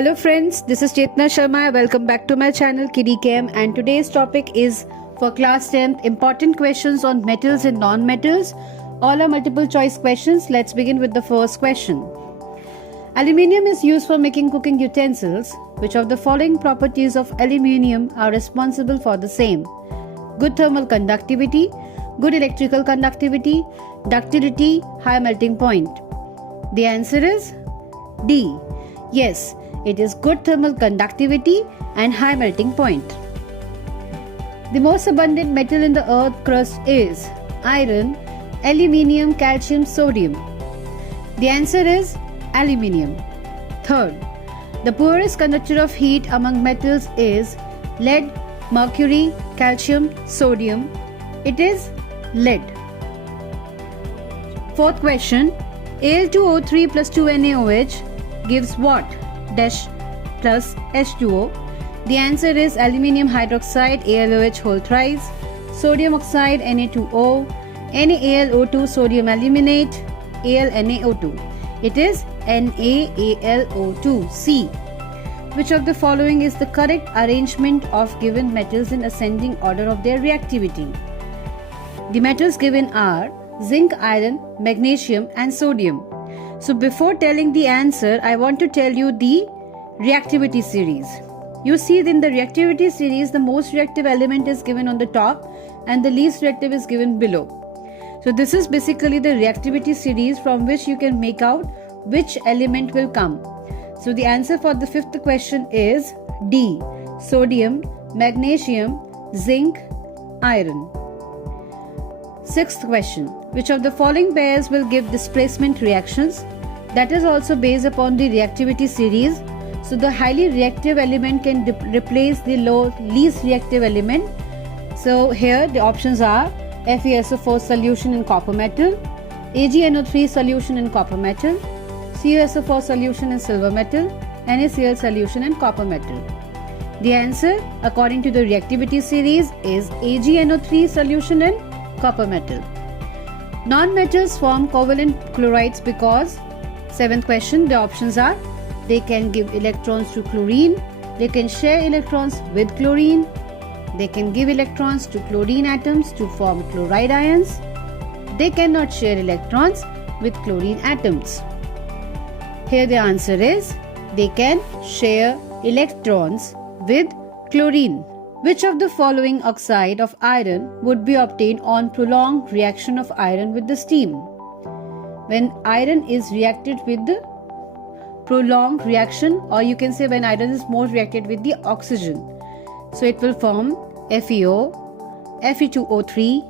Hello friends, this is Chetna Sharma. Welcome back to my channel Kiddy Chem, and today's topic is for class 10th important questions on metals and non-metals. All are multiple choice questions. Let's begin with the first question. Aluminium is used for making cooking utensils. Which of the following properties of aluminium are responsible for the same? Good thermal conductivity, good electrical conductivity, ductility, high melting point. The answer is D. Yes, it is good thermal conductivity and high melting point. The most abundant metal in the earth crust is iron, aluminium, calcium, sodium. The answer is aluminium. Third, the poorest conductor of heat among metals is lead, mercury, calcium, sodium. It is lead. Fourth question, Al2O3 plus 2NaOH gives what? Dash plus H2O. The answer is aluminium hydroxide, AlOH whole thrice, sodium oxide, Na2O, NaAlO2 sodium aluminate, AlNaO2. It is NaAlO2. C. Which of the following is the correct arrangement of given metals in ascending order of their reactivity? The metals given are zinc, iron, magnesium and sodium. So before telling the answer, I want to tell you the reactivity series. You see, in the reactivity series, the most reactive element is given on the top and the least reactive is given below. So this is basically the reactivity series from which you can make out which element will come. So the answer for the fifth question is D. Sodium, magnesium, zinc, iron. Sixth question. Which of the following pairs will give displacement reactions? That is also based upon the reactivity series. So the highly reactive element can replace the least reactive element. So here the options are FeSO4 solution in copper metal, AgNO3 solution in copper metal, CuSO4 solution in silver metal, NaCl solution in copper metal. The answer according to the reactivity series is AgNO3 solution in copper metal. Non-metals form covalent chlorides because, seventh question, the options are they can give electrons to chlorine, they can share electrons with chlorine, they can give electrons to chlorine atoms to form chloride ions, they cannot share electrons with chlorine atoms. Here the answer is they can share electrons with chlorine. Which of the following oxide of iron would be obtained on prolonged reaction of iron with the steam? When iron is reacted with the prolonged reaction, or you can say when iron is more reacted with the oxygen. So it will form FeO, Fe2O3,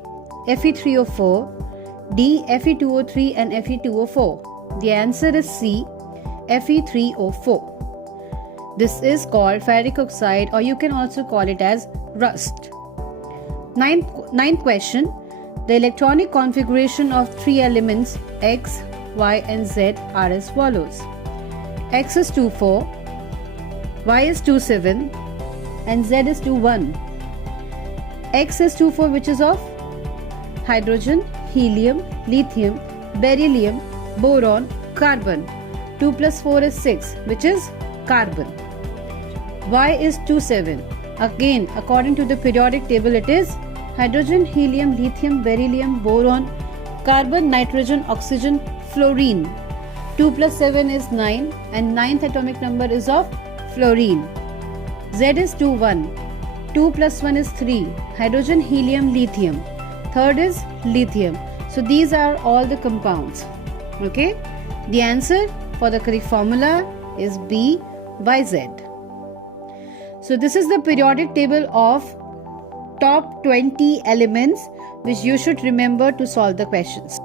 Fe3O4, D, Fe2O3 and Fe2O4. The answer is C, Fe3O4. This is called ferric oxide, or you can also call it as rust. Ninth question. The electronic configuration of three elements X, Y and Z are as follows. X is 2,4, Y is 2,7 and Z is 2,1. X is 2,4, which is of hydrogen, helium, lithium, beryllium, boron, carbon. 2 plus 4 is 6, which is carbon. Y is 2,7. Again, according to the periodic table, it is hydrogen, helium, lithium, beryllium, boron, carbon, nitrogen, oxygen, fluorine. 2 plus 7 is 9 and 9th atomic number is of fluorine. Z is 2,1. 2 plus 1 is 3. Hydrogen, helium, lithium. Third is lithium. So these are all the compounds. Okay. The answer for the correct formula is B, YZ. So this is the periodic table of top 20 elements which you should remember to solve the questions.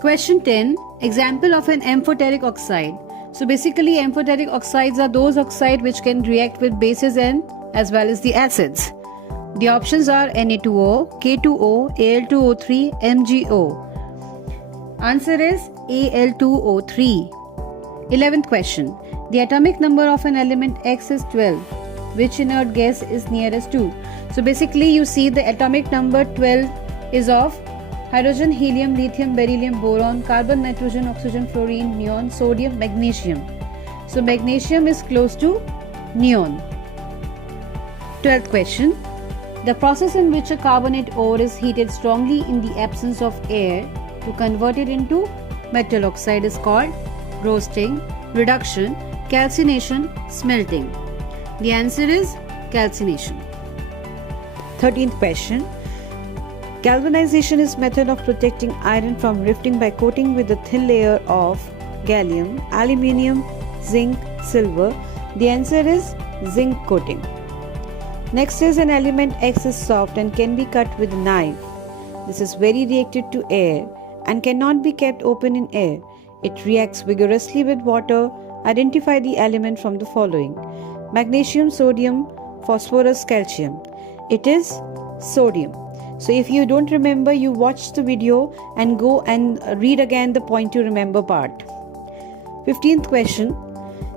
Question 10. Example of an amphoteric oxide. So basically amphoteric oxides are those oxides which can react with bases and as well as the acids. The options are Na2O, K2O, Al2O3, MgO. Answer is Al2O3. 11th question. The atomic number of an element X is 12. Which inert gas is nearest to? So basically you see the atomic number 12 is of hydrogen, helium, lithium, beryllium, boron, carbon, nitrogen, oxygen, fluorine, neon, sodium, magnesium. So magnesium is close to neon. 12th question. The process in which a carbonate ore is heated strongly in the absence of air to convert it into metal oxide is called roasting, reduction, calcination, smelting. The answer is calcination. 13th question. Galvanization is method of protecting iron from rifting by coating with a thin layer of gallium, aluminium, zinc, silver. The answer is zinc coating. Next is an element X is soft and can be cut with a knife. This is very reactive to air and cannot be kept open in air. It reacts vigorously with water. Identify the element from the following: magnesium, sodium, phosphorus, calcium. It is sodium. So if you don't remember, you watch the video and go and read again the point to remember part. 15th question.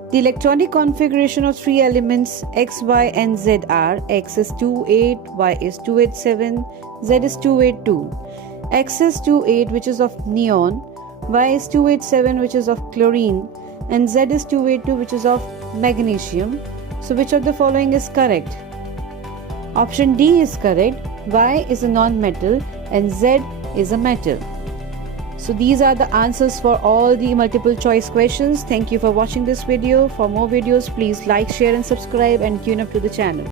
The electronic configuration of three elements X, Y and Z are: X is 28, Y is 287, Z is 282. X is 28, which is of neon, Y is 287, which is of chlorine, and Z is 282, which is of magnesium. So which of the following is correct? Option D is correct. Y is a non-metal and Z is a metal. So these are the answers for all the multiple choice questions. Thank you for watching this video. For more videos, please like, share and subscribe and tune up to the channel.